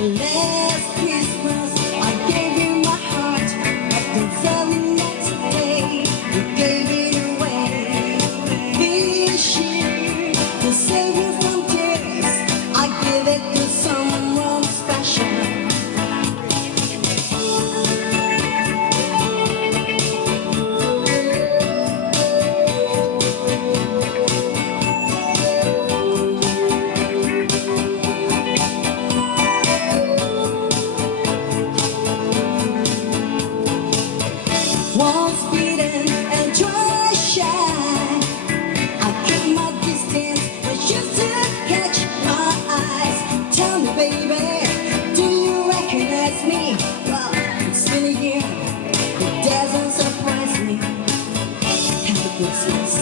Last Christmas I gave you my heart, but the very next day you gave it away. This year, to save you from tears, I give it to someone special. Once beaten and twice shy, I kept my distance, but just to catch my eyes. Tell me, baby, do you recognize me? Well, it's been a year, it doesn't surprise me. Happy Christmas.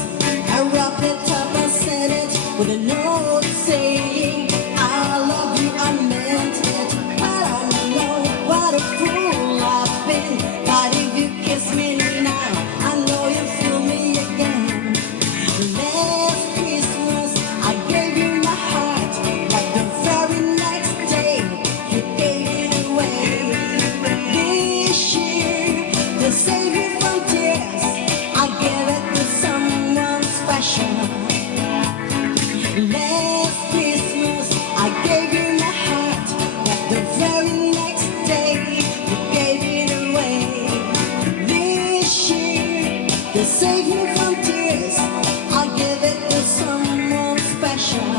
I wrapped it up and sent it with a note saying, I love you, I meant it. But I know what a fool I've been. But if you kiss me now, I know you'll feel me again. Last Christmas, I gave you my heart, but the very next day, you gave it away. This year, to save you from tears, I gave it to someone special. Last Christmas, I gave you my heart, but the very next day, you gave it away. This year, to save you from tears, I give it to someone special.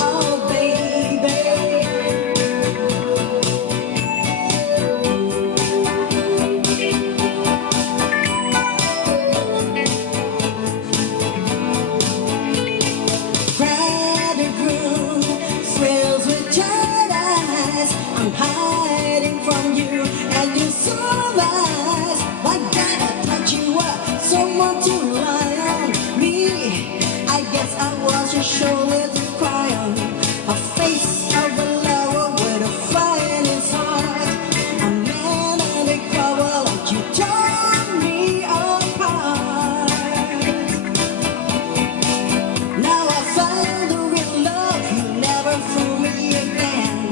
Oh, baby. Crowded room, thrills with tired eyes. I'm hiding from you and you surprise. Why did I touch you up? Someone to rely on me. I guess I was your shoulder to cry on. A face of a lover with a fire in his heart. A man and a quarrel and you tore me apart. Now I found the real love, you never fool me again.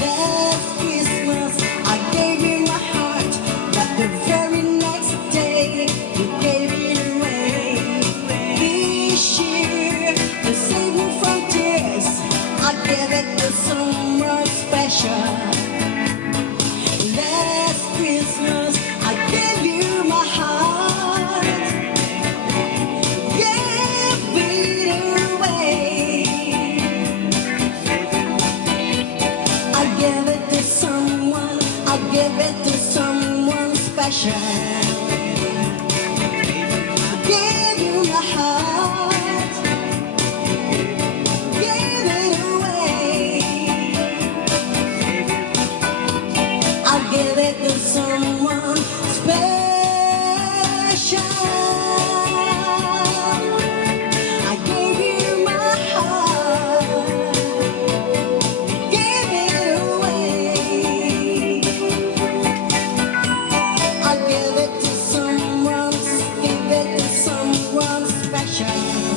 Last Christmas, I gave you my heart, but the very next day, you gave it away. This year, to save me from tears, I gave it to someone special. Last Christmas, I gave you my heart, gave it away. I gave it to someone, I gave it to someone special. I gave you my heart, gave it away. I gave it to someone special. I gave you my heart, gave it away. I give it to someone special.